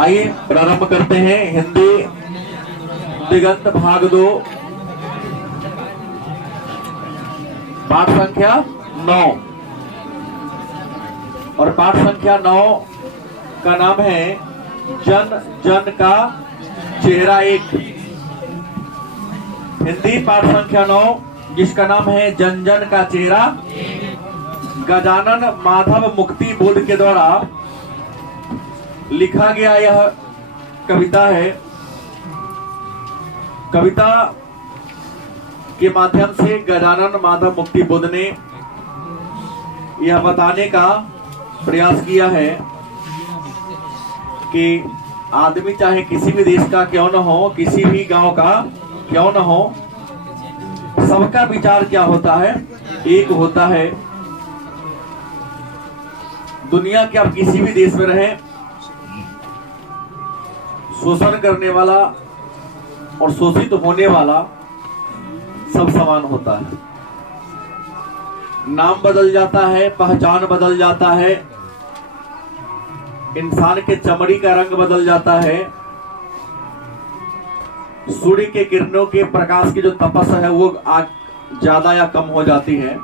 आइए प्रारंभ करते हैं हिंदी दिगंत भाग 2 पाठ संख्या 9 और पाठ संख्या 9 का नाम है जन जन का चेहरा एक। हिंदी पाठ संख्या 9 जिसका नाम है जन जन का चेहरा, गजानन माधव मुक्ति बोध के द्वारा लिखा गया यह कविता है। कविता के माध्यम से गजानन माधव मुक्ति बोध ने यह बताने का प्रयास किया है कि आदमी चाहे किसी भी देश का क्यों न हो, किसी भी गांव का क्यों न हो, सबका विचार क्या होता है, एक होता है। दुनिया के आप किसी भी देश में रहें, शोषण करने वाला और शोषित होने वाला सब समान होता है। नाम बदल जाता है, पहचान बदल जाता है, इंसान के चमड़ी का रंग बदल जाता है, सूर्य के किरणों के प्रकाश की जो तपस है वो ज्यादा या कम हो जाती है,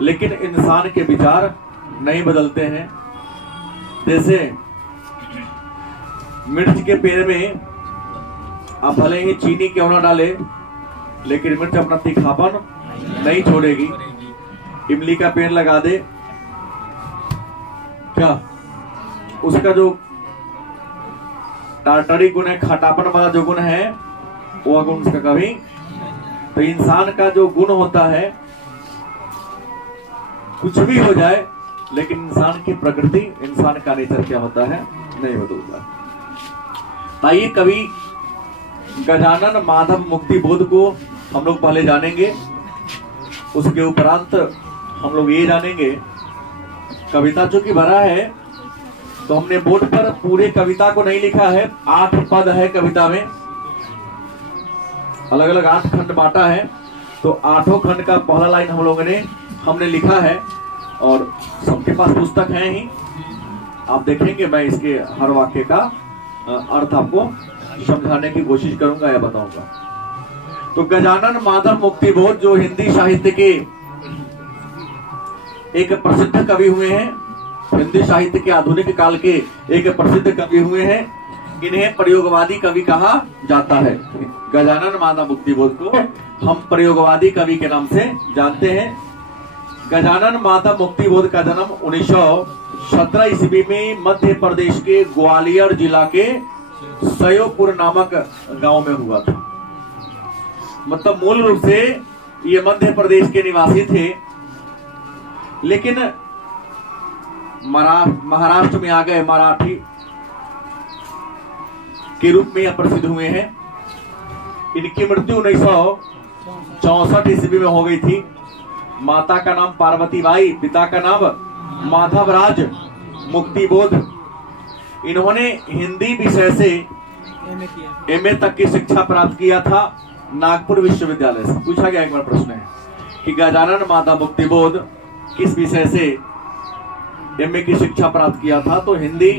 लेकिन इंसान के विचार नहीं बदलते हैं। जैसे मिर्च के पेड़ में आप भले ही चीनी क्यों ना डाले, लेकिन मिर्च अपना तीखापन नहीं छोड़ेगी। इमली का पेड़ लगा दे, क्या उसका जो टाटरी गुण है, खटापन वाला जो गुण है, वो गुण उसका कभी। तो इंसान का जो गुण होता है, कुछ भी हो जाए, लेकिन इंसान की प्रकृति, इंसान का नेचर क्या होता है, नहीं बदलता। आइए कवि गजानन माधव मुक्ति बोध को हम लोग पहले जानेंगे, उसके उपरांत हम लोग ये जानेंगे कविता चूंकि भरा है तो हमने बोर्ड पर पूरे कविता को नहीं लिखा है। 8 पद है कविता में, अलग अलग 8 खंड बांटा है, तो 8 खंड का पहला लाइन हम लोगों ने हमने लिखा है और सबके पास पुस्तक है ही। आप देखेंगे, मैं इसके हर वाक्य का अर्थ आपको समझाने की कोशिश करूंगा या बताऊंगा। तो गजानन माधव मुक्ति बोध जो हिंदी साहित्य के एक प्रसिद्ध कवि हुए हैं, हिंदी साहित्य के आधुनिक काल के एक प्रसिद्ध कवि हुए हैं, इन्हें प्रयोगवादी कवि कहा जाता है। गजानन माधव मुक्ति बोध को हम प्रयोगवादी कवि के नाम से जानते हैं। गजानन माधव मुक्ति बोध का जन्म 1917 ईस्वी में मध्य प्रदेश के ग्वालियर जिला के सयोपुर नामक गांव में हुआ था। मतलब मूल रूप से ये मध्य प्रदेश के निवासी थे, लेकिन महाराष्ट्र में आ गए, मराठी के रूप में प्रसिद्ध हुए हैं। इनकी मृत्यु 1964 ईस्वी में हो गई थी। माता का नाम पार्वती बाई, पिता का नाम माधवराज मुक्ति बोध। इन्होंने हिंदी विषय से एमए तक की शिक्षा प्राप्त किया था नागपुर विश्वविद्यालय से। पूछा गया एक बार प्रश्न है कि गजानन माधव मुक्ति बोध किस विषय से एमए की शिक्षा प्राप्त किया था, तो हिंदी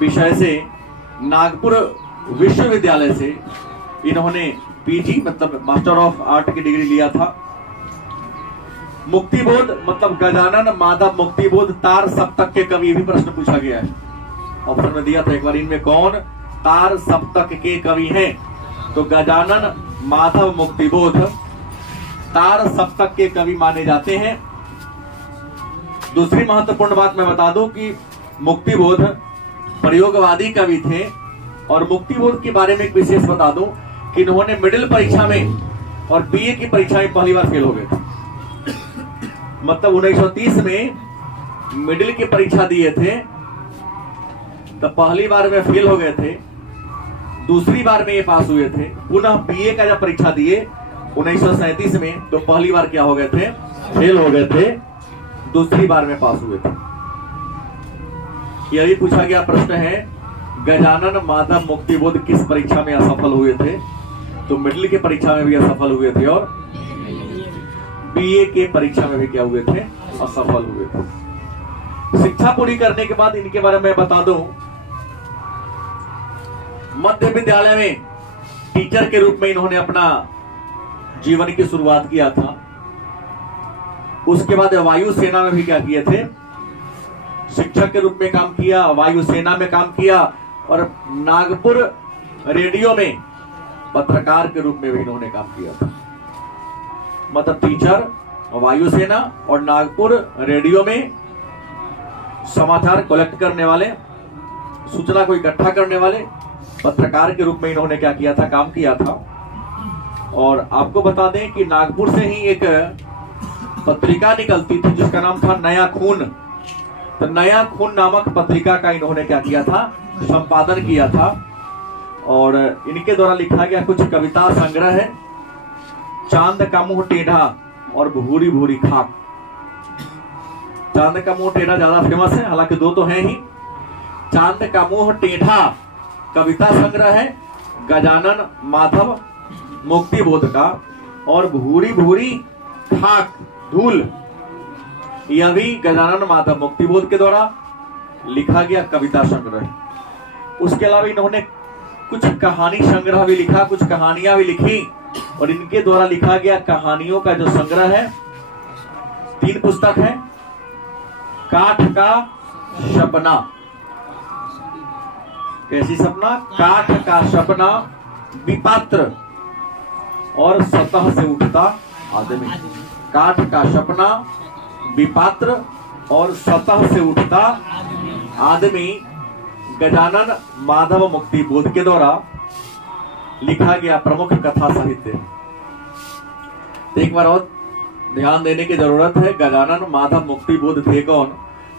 विषय से नागपुर विश्वविद्यालय से इन्होंने पीजी मतलब मास्टर ऑफ आर्ट की डिग्री लिया था। मुक्ति बोध मतलब गजानन माधव मुक्ति बोध तार सप्तक के कवि, भी प्रश्न पूछा गया है, ऑप्शन में दिया था एक बार, इनमें कौन तार सप्तक के कवि हैं? तो गजानन माधव मुक्ति बोध तार सप्तक के कवि माने जाते हैं। दूसरी महत्वपूर्ण बात मैं बता दूं कि मुक्ति बोध प्रयोगवादी कवि थे, और मुक्ति बोध के बारे में एक विशेष बता दूं कि इन्होंने मिडिल परीक्षा में और बीए की परीक्षा में पहली बार फेल हो गए थे। मतलब 1930 में मिडिल की परीक्षा दिए थे, तो पहली बार में फेल हो गए थे, दूसरी बार में ये पास हुए थे। पुनः बीए का जब परीक्षा दिए 1937 में, तो पहली बार क्या हो गए थे, फेल हो गए थे, दूसरी बार में पास हुए थे। यही पूछा गया प्रश्न है, गजानन माधव मुक्ति बोध किस परीक्षा में असफल हुए थे? तो मिडिल की परीक्षा में भी असफल हुए थे और बीए के परीक्षा में भी क्या हुए थे, असफल हुए थे। शिक्षा पूरी करने के बाद इनके बारे में बता दूं मध्य विद्यालय में टीचर के रूप में इन्होंने अपना जीवन की शुरुआत किया था। उसके बाद वायुसेना में भी क्या किए थे, शिक्षक के रूप में काम किया, वायुसेना में काम किया और नागपुर रेडियो में पत्रकार के रूप में भी इन्होंने काम किया था। मतलब टीचर, वायुसेना और नागपुर रेडियो में समाचार कलेक्ट करने वाले, सूचना को इकट्ठा करने वाले पत्रकार के रूप में इन्होंने क्या किया था, काम किया था। और आपको बता दें कि नागपुर से ही एक पत्रिका निकलती थी जिसका नाम था नया खून। तो नया खून नामक पत्रिका का इन्होंने क्या किया था, संपादन किया था। और इनके द्वारा लिखा गया कुछ कविता संग्रह है। चांद का मुंह टेढ़ा और भूरी भूरी खाक। चांद का मुंह टेढ़ा ज्यादा फेमस है, हालांकि दो तो हैं ही। चांद का मुंह टेढ़ा कविता संग्रह है गजानन माधव मुक्तिबोध का, और भूरी भूरी खाक धूल यह भी गजानन माधव मुक्तिबोध के द्वारा लिखा गया कविता संग्रह। उसके अलावा इन्होंने कुछ कहानी संग्रह भी लिखा, कुछ कहानियां भी लिखी, और इनके द्वारा लिखा गया कहानियों का जो संग्रह है, 3 पुस्तक है। काठ का सपना, कैसी सपना, काठ का सपना, विपात्र और सतह से उठता आदमी। काठ का सपना, विपात्र और सतह से उठता आदमी गजानन माधव मुक्तिबोध के द्वारा लिखा गया प्रमुख कथा साहित्य। तो एक बार और ध्यान देने की जरूरत है, गजानन माधव मुक्तिबोध थे कौन?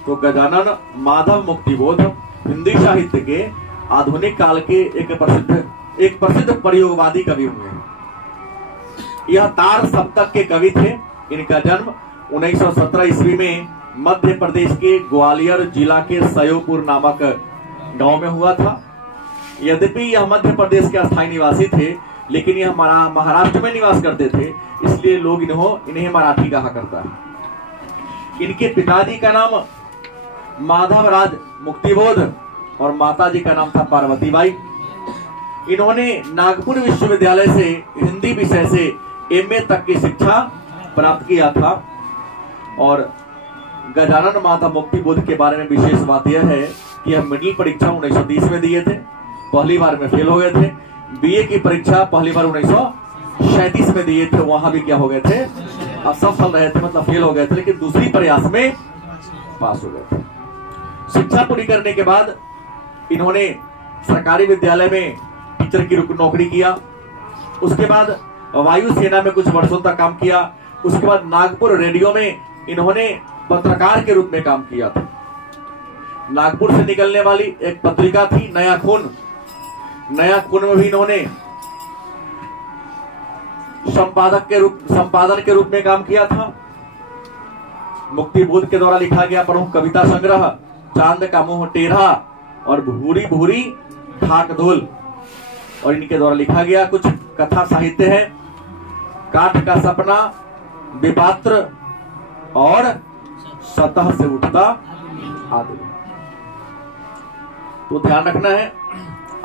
तो गजानन माधव मुक्तिबोध हिंदी साहित्य के आधुनिक काल के एक प्रसिद्ध प्रयोगवादी कवि हुए हैं। यह तार सप्तक के कवि थे। इनका जन्म 1917 ईस्वी में मध्य प्रदेश के ग्वालियर जिला के सयोपुर नामक गांव में हुआ था। यद्यपि यह मध्य प्रदेश के अस्थायी निवासी थे, लेकिन यह महाराष्ट्र में निवास करते थे, इसलिए लोग इन्हें मराठी कहा करता है। इनके पिताजी का नाम माधवराज मुक्तिबोध और माताजी का नाम था पार्वतीबाई। इन्होंने नागपुर विश्वविद्यालय से हिंदी विषय से एमए तक की शिक्षा प्राप्त किया था। और गजानन माधव मुक्तिबोध के बारे में विशेष बात यह है कि यह मिडिल परीक्षा 1930 में दिए थे, पहली बार में फेल हो गए थे। बीए की परीक्षा पहली बार 1937 में दिए थे, वहां भी क्या हो गए थे, असफल रहे थे, मतलब फेल हो गए थे, लेकिन दूसरी प्रयास में पास हो गए थे। शिक्षा पूरी करने के बाद इन्होंने सरकारी विद्यालय में टीचर की नौकरी किया। उसके बाद वायुसेना में कुछ वर्षों तक काम किया। उसके बाद नागपुर रेडियो में इन्होंने पत्रकार के रूप में काम किया था। नागपुर से निकलने वाली एक पत्रिका थी नया खून। नया खून में भी इन्होंने संपादन के रूप में काम किया था। मुक्तिबोध के द्वारा लिखा गया प्रमुख कविता संग्रह चांद का मुंह टेढ़ा और भूरी भूरी खाक धूल, और इनके द्वारा लिखा गया कुछ कथा साहित्य है। काठ का सपना, विपात्र और सतह से उठता आदमी। तो ध्यान रखना है।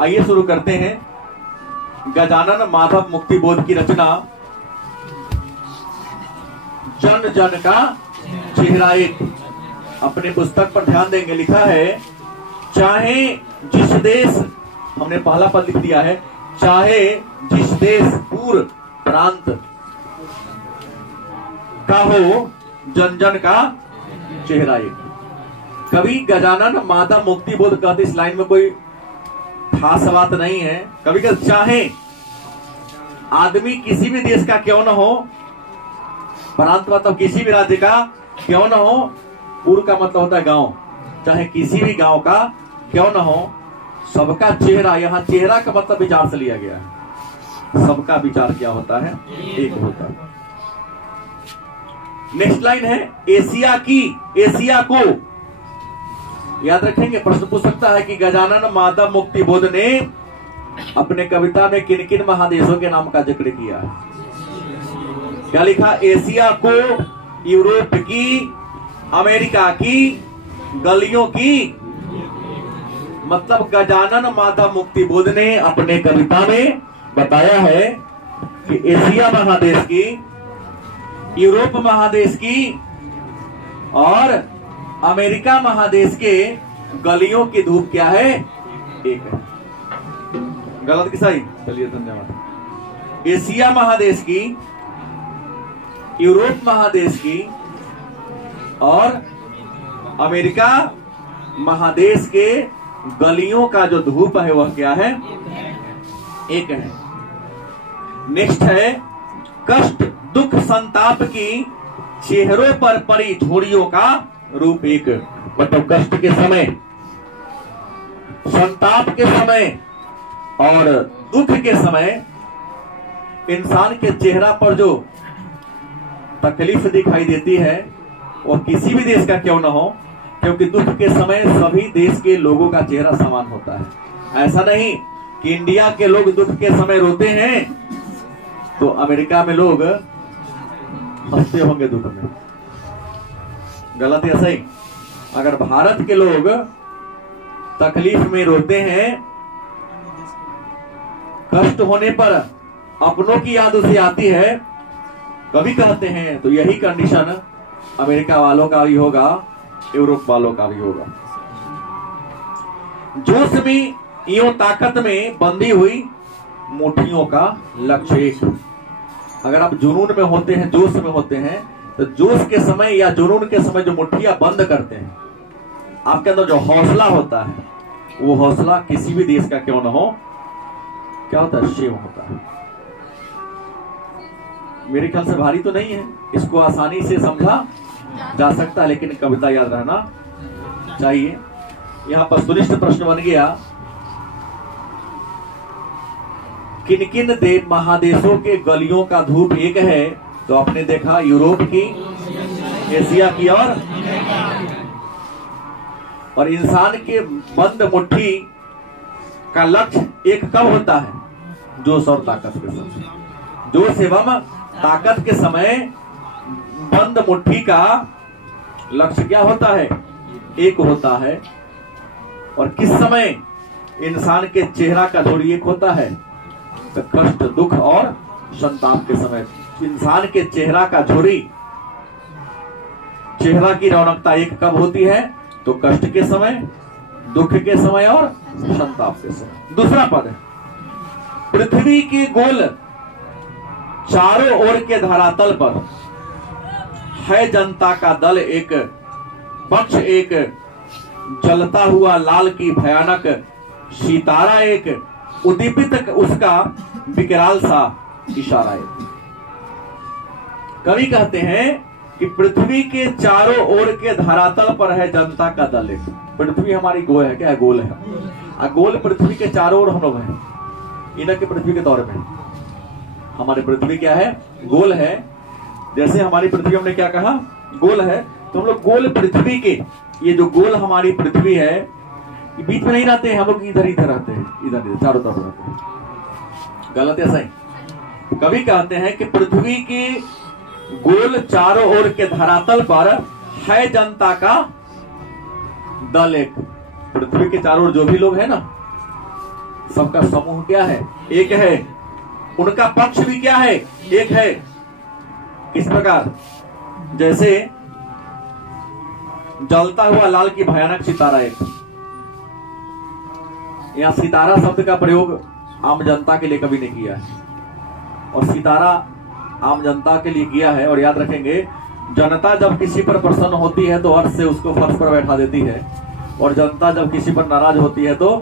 आइए शुरू करते हैं। गजानन माधव मुक्तिबोध की रचना जन जन का चेहरा एक। अपने पुस्तक पर ध्यान देंगे, लिखा है चाहे जिस देश, हमने पहला पद लिख दिया है, चाहे जिस देश पूर्व प्रांत का हो जन जन का चेहरा एक। कवि गजानन माधव मुक्तिबोध कहते इस लाइन में कोई खास बात नहीं है। कभी कभी चाहे आदमी किसी भी देश का क्यों न हो, प्रांत मतलब किसी भी राज्य का क्यों न हो, पूर्व का मतलब होता है गांव, चाहे किसी भी गांव का क्यों न हो, सबका चेहरा, यहाँ चेहरा का मतलब विचार से लिया गया है। सबका विचार क्या होता है, एक होता है। नेक्स्ट लाइन है एशिया की, एशिया को याद रखेंगे। प्रश्न पूछ सकता है कि गजानन माधव मुक्तिबोध ने अपने कविता में किन किन महादेशों के नाम का जिक्र किया है? क्या लिखा? एशिया को, यूरोप की, अमेरिका की, गलियों की, मतलब गजानन माता मुक्ति बोध ने अपने कविता में बताया है कि एशिया महादेश की, यूरोप महादेश की और अमेरिका महादेश के गलियों की धूप क्या है? एक है। गलत कि सही? चलिए धन्यवाद। एशिया महादेश की, यूरोप महादेश की और अमेरिका महादेश के गलियों का जो धूप है वह क्या है? एक है। नेक्स्ट है कष्ट दुख संताप की चेहरों पर पड़ी झोड़ियों का रूप एक। मतलब कष्ट के समय, संताप के समय और दुख के समय इंसान के चेहरा पर जो तकलीफ दिखाई देती है वो किसी भी देश का क्यों ना हो, क्योंकि दुख के समय सभी देश के लोगों का चेहरा समान होता है। ऐसा नहीं कि इंडिया के लोग दुख के समय रोते हैं तो अमेरिका में लोग हंसते होंगे दुख में। गलत है सही? अगर भारत के लोग तकलीफ में रोते हैं, कष्ट होने पर अपनों की याद उसे आती है, कभी कहते हैं, तो यही कंडीशन अमेरिका वालों का भी होगा, यूरोप वालों का भी होगा। जोश में यूं ताकत में बंधी हुई मुट्ठियों का लक्ष्य एक। अगर आप जुनून में होते हैं, जोश में होते हैं, तो जोश के समय या जुनून के समय जो मुट्ठियां बंद करते हैं, आपके अंदर जो हौसला होता है वो हौसला किसी भी देश का क्यों ना हो, क्या होता है? शिव होता है। मेरे ख्याल से भारी तो नहीं है, इसको आसानी से समझा जा सकता है, लेकिन कविता याद रहना चाहिए। यहां पर सुनिश्चित प्रश्न बन गया, किन किन महादेशों के गलियों का धूप एक है? तो आपने देखा यूरोप की, एशिया की और इंसान के बंद मुट्ठी का लक्ष्य एक कब होता है? जोश और ताकत के समय। जोश एवं ताकत के समय बंद मुट्ठी का लक्ष्य क्या होता है? एक होता है। और किस समय इंसान के चेहरा का जोड़ी एक होता है? तो कष्ट दुख और संताप के समय इंसान के चेहरा का झोरी, चेहरा की रौनकता एक कब होती है? तो कष्ट के समय, दुख के समय और संताप के समय। दूसरा पद है, पृथ्वी के गोल चारों ओर के धरातल पर है जनता का दल एक, पक्ष एक, जलता हुआ लाल की भयानक सितारा एक, उद्दीपित उसका विकराल सा इशारा एक। कवि कहते हैं कि पृथ्वी के चारों ओर के धरातल पर है जनता का दल एक। पृथ्वी हमारी गोल है, क्या है? गोल है। गोल पृथ्वी के चारों ओर हम लोग हैं, इधर के पृथ्वी के दौर में हमारी पृथ्वी क्या है? गोल है। जैसे हमारी पृथ्वी, हमने क्या कहा? गोल है। तो हम लोग गोल पृथ्वी के, ये जो गोल हमारी पृथ्वी है, बीच में नहीं रहते हैं हम लोग, इधर इधर रहते हैं, इधर इधर चारों तरफ रहते हैं। गलत है सही? कवि कहते हैं कि पृथ्वी के गोल चारों ओर के धरातल पर है जनता का दल एक। पृथ्वी के चारों ओर जो भी लोग हैं ना, सबका समूह क्या है? एक है। उनका पक्ष भी क्या है? एक है। किस प्रकार? जैसे जलता हुआ लाल की भयानक सितारा एक। यहां सितारा शब्द का प्रयोग आम जनता के लिए कभी नहीं किया है, और सितारा आम जनता के लिए किया है। और याद रखेंगे, जनता जब किसी पर प्रसन्न होती है तो हर्ष से उसको फर्श पर बैठा देती है, और जनता जब किसी पर नाराज होती है तो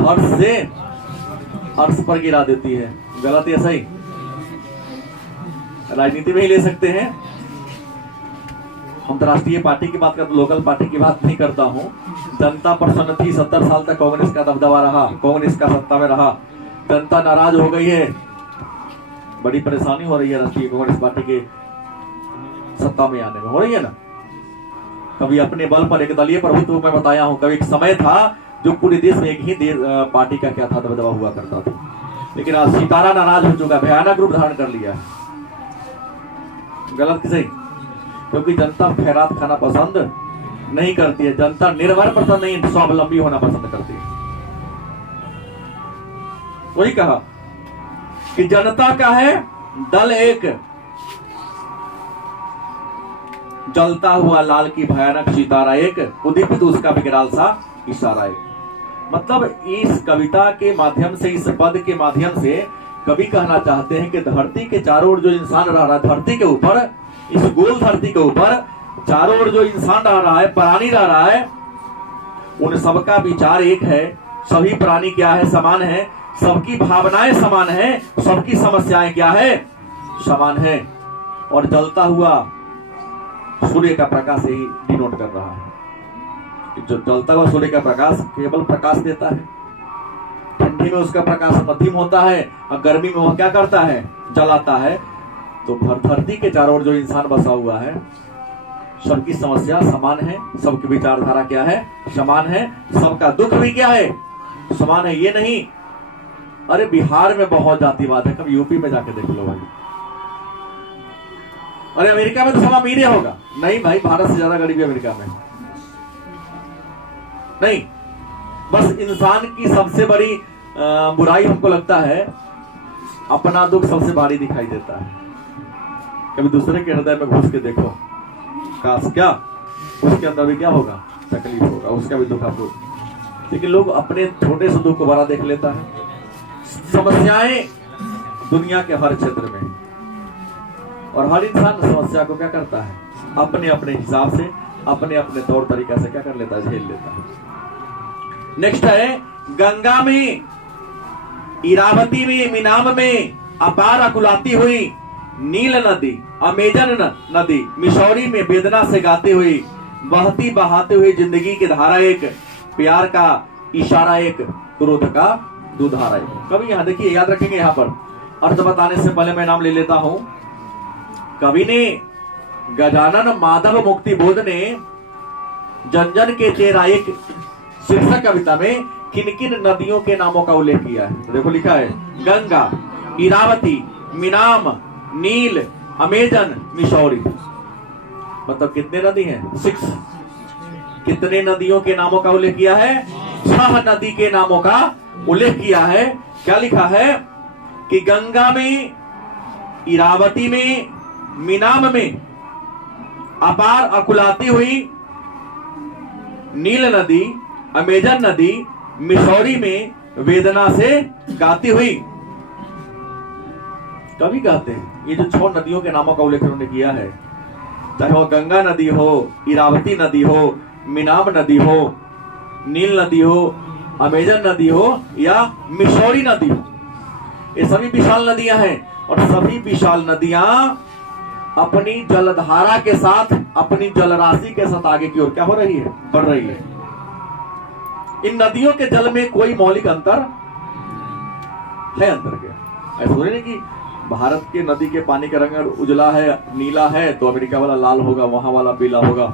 हर्ष से अर्श पर गिरा देती है। गलत या सही? राजनीति में ही ले सकते हैं। हम तो राष्ट्रीय पार्टी की बात करते, लोकल पार्टी की बात नहीं करता हूं। जनता प्रसन्न थी, 70 साल तक कांग्रेस का दबदबा रहा, कांग्रेस का सत्ता में रहा। जनता नाराज हो गई है, बड़ी परेशानी हो रही है राष्ट्रीय कांग्रेस पार्टी के सत्ता में आने में, हो रही है ना। कभी अपने बल पर एक दलीय प्रभुत्व मैं बताया हूं, कभी एक समय था जो पूरे देश में एक ही पार्टी का क्या था, दबदबा हुआ करता था। लेकिन आज सितारा नाराज हो चुका, भयानक रूप धारण कर लिया। गलत कि सही? क्योंकि जनता खैरात खाना पसंद नहीं करती है। जनता निर्भर पसंद नहीं, स्वावलंबी होना पसंद करती है। वही कहा कि जनता का है दल एक, जलता हुआ लाल की भयानक सितारा एक, उदीपित उसका विकराल सा इशारा एक। मतलब इस कविता के माध्यम से, इस पद के माध्यम से कवि कहना चाहते हैं कि धरती के चारों ओर जो इंसान रह रहा है, धरती के ऊपर, इस गोल धरती के ऊपर चारों ओर जो इंसान रह रहा है, प्राणी रह रहा है, उन सबका विचार एक है। सभी प्राणी क्या है? समान है। सबकी भावनाएं समान है, सबकी समस्याएं क्या है? समान है। और जलता हुआ सूर्य का प्रकाश ही डिनोट कर रहा है। जो जलता हुआ सूर्य का प्रकाश केवल प्रकाश देता है। ठंडी में उसका प्रकाश मध्यम होता है और गर्मी में वह क्या करता है? जलाता है। तो धरती के चारों ओर जो इंसान बसा हुआ है, सबकी समस्या समान है, सबकी विचारधारा क्या है? समान है। सबका दुख भी क्या है? समान है। ये नहीं अरे बिहार में बहुत जातिवाद है, कब यूपी में जाके देख लो भाई। अरे अमेरिका में तो सब अमीर होगा। नहीं भाई, भारत से ज्यादा गरीबी अमेरिका में नहीं। बस इंसान की सबसे बड़ी बुराई हमको लगता है, अपना दुख सबसे भारी दिखाई देता है। कभी दूसरे के हृदय में घुस के देखो, काश क्या उसके अंदर भी क्या होगा? तकलीफ होगा, उसका भी दुख आपको। लेकिन लोग अपने छोटे से दुख को बड़ा देख लेता है। समस्याएं दुनिया के हर क्षेत्र में, और हर इंसान समस्या को क्या करता है? अपने अपने हिसाब से, अपने अपने तौर तरीका से क्या कर लेता है? झेल लेता है। नेक्स्ट है, गंगा में, इरावती में, मिनाम में अपार अकुलाती हुई नील नदी, अमेजन नदी, मिसौरी में वेदना से गाती हुई, बहती बहाती हुई जिंदगी की धारा एक, प्यार का इशारा एक, क्रोध का दुधारा एक। कवि यहाँ देखिए, याद रखेंगे, यहाँ पर अर्थ बताने से पहले मैं नाम ले लेता हूं। कवि ने गजानन माधव मुक्ति बोध ने जन जन के तेरा एक शीर्षक कविता में किन किन नदियों के नामों का उल्लेख किया है? देखो लिखा है, गंगा, इरावती, मिनाम, नील, अमेजन, मिसौरी। मतलब कितने नदी हैं? 6। कितने नदियों के नामों का उल्लेख किया है? 6 नदी के नामों का उल्लेख किया है। क्या लिखा है कि गंगा में, इरावती में, मिनाम में अपार अकुलाती हुई नील नदी, अमेजन नदी, मिसौरी में वेदना से गाती हुई। कवि कहते हैं ये जो 6 नदियों के नामों का उल्लेख उन्होंने किया है, चाहे वो गंगा नदी हो, इरावती नदी हो, मिनाम नदी हो, नील नदी हो, अमेजन नदी हो या मिसौरी नदी हो, ये सभी विशाल नदियां हैं। और सभी विशाल नदियां अपनी जलधारा के साथ, अपनी जलराशि के साथ आगे की ओर क्या हो रही है? बढ़ रही है। इन नदियों के जल में कोई मौलिक अंतर है? अंतर क्या? ऐसा नहीं कि भारत के नदी के पानी का रंग उजला है, नीला है, तो अमेरिका वाला लाल होगा, वहां वाला पीला होगा।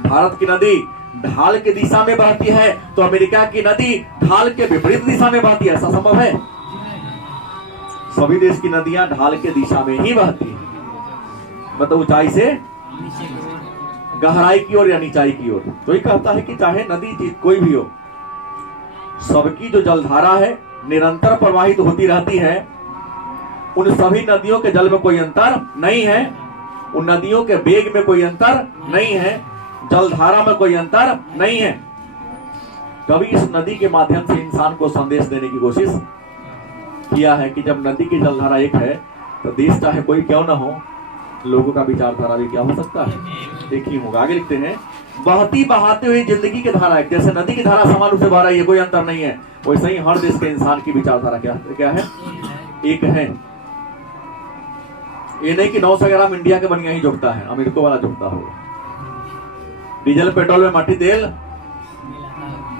भारत की नदी ढाल के दिशा में बहती है, तो अमेरिका की नदी ढाल के विपरीत दिशा में बहती है। ऐसा संभव है? सभी देश की नदियां ढाल के दिशा में ही बहती है, मतलब ऊंचाई से गहराई की ओर या नीचाई की ओर। तो ये कहता है कि चाहे नदी कोई भी हो, सबकी जो जलधारा है निरंतर प्रवाहित होती रहती है। उन सभी नदियों के जल में कोई अंतर नहीं है, उन नदियों के वेग में कोई अंतर नहीं है, जलधारा में कोई अंतर नहीं है। कभी इस नदी के माध्यम से इंसान को संदेश देने की कोशिश किया है कि जब नदी की जलधारा एक है, तो देश चाहे कोई क्यों ना हो, लोगों का विचारधारा भी क्या हो सकता है? एक ही होगा। आगे लिखते हैं, बहती बहाती हुई जिंदगी की धारा एक। जैसे नदी की धारा समान रूप से बह रही है, कोई अंतर नहीं है, वैसे ही हर देश के इंसान की विचारधारा क्या है? एक है। ये नहीं कि 900 ग्राम इंडिया के बनिया ही जुटता है, अमेरिका वाला जुटता होगा। डीजल पेट्रोल में मट्टी तेल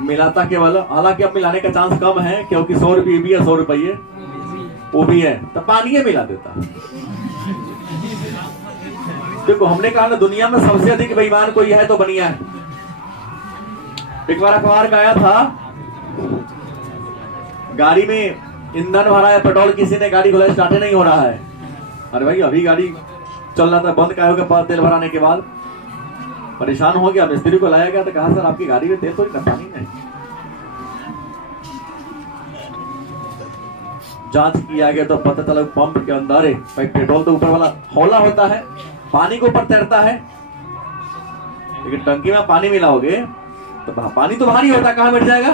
मिलाता केवल, हालांकि अब मिलाने का चांस कम है, क्योंकि 100 रुपये भी है, 100 रुपये वो भी है, तो पानी मिला देता है। देखो, हमने कहा ना, दुनिया में सबसे अधिक बेईमान कोई है तो बनिया है। एक बार अखबार में आया था, गाड़ी में ईंधन भरा है, पेट्रोल, किसी ने गाड़ी खोला, स्टार्ट नहीं हो रहा है। अरे भाई, अभी गाड़ी चल रहा था, बंद क्या होगा तेल भराने के बाद? परेशान हो गया, मिस्त्री को लाया गया तो कहा सर आपकी गाड़ी में तेल तो नहीं, पानी नहीं। जांच किया गया तो पता चला पंप के अंदर पेट्रोल तो ऊपर वाला हौला होता है, पानी के ऊपर तैरता है, लेकिन टंकी में पानी मिलाओगे तो पानी तो भारी होता है, कहां बैठ जाएगा?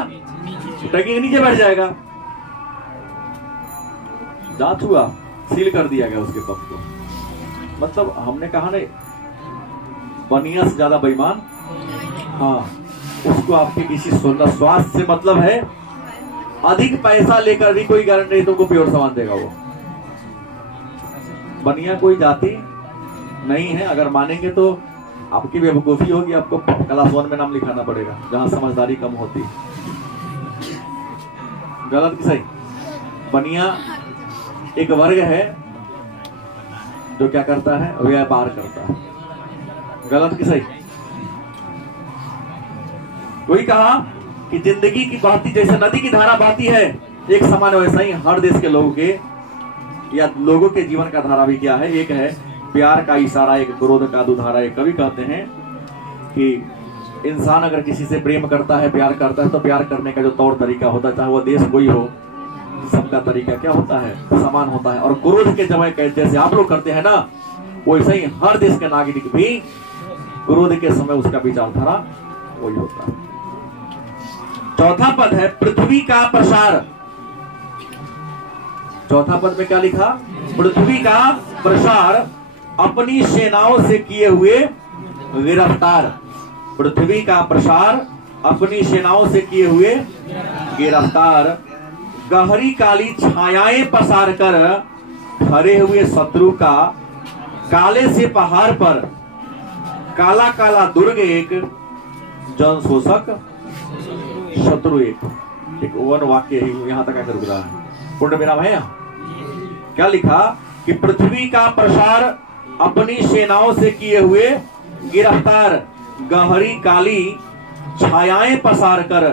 टंकी के नीचे बैठ जाएगा। जांच हुआ, सील कर दिया गया उसके पंप को। मतलब हमने कहा नहीं, बनिया से ज्यादा बेईमान। हाँ, उसको आपके किसी स्वास्थ्य से मतलब है, अधिक पैसा लेकर भी कोई गारंटी नहीं तुमको प्योर सामान देगा वो। बनिया कोई जाति नहीं है। अगर मानेंगे तो आपकी बेवकूफी होगी, आपको क्लास 1 में नाम लिखाना पड़ेगा, जहां समझदारी कम होती है। गलत कि सही? बनिया एक वर्ग है जो क्या करता है? व्यापार करता है। गलत कि सही? कोई कहा कि जिंदगी की बहती जैसे नदी की धारा बहती है एक समान, वैसा ही हर देश के लोगों के या लोगों के जीवन का धारा भी क्या है? एक है प्यार का इशारा, एक क्रोध का दुधारा। एक कवि कहते हैं कि इंसान अगर किसी से प्रेम करता है, प्यार करता है, तो प्यार करने का जो तौर तरीका होता है, चाहे वो देश कोई हो, सबका तरीका क्या होता है? समान होता है। और क्रोध के जब जैसे आप लोग करते हैं ना, वैसे ही हर देश के नागरिक भी क्रोध के समय उसका विचारधारा वही होता है। चौथा पद है पृथ्वी का प्रसार। चौथा पद में क्या लिखा? पृथ्वी का प्रसार अपनी सेनाओं से किए हुए गिरफ्तार। पृथ्वी का प्रसार अपनी सेनाओं से किए हुए गिरफ्तार। गहरी काली छायाएं पसार कर खड़े हुए शत्रु का काले से पहाड़ पर काला काला दुर्ग एक, जन शोषक शत्रु एक वन वाक्य ही यहां तक आकर रुक रहा है। पूर्ण विराम है यहाँ। क्या लिखा कि पृथ्वी का प्रसार अपनी सेनाओं से किए हुए गिरफ्तार। गहरी काली छायाएं पसार कर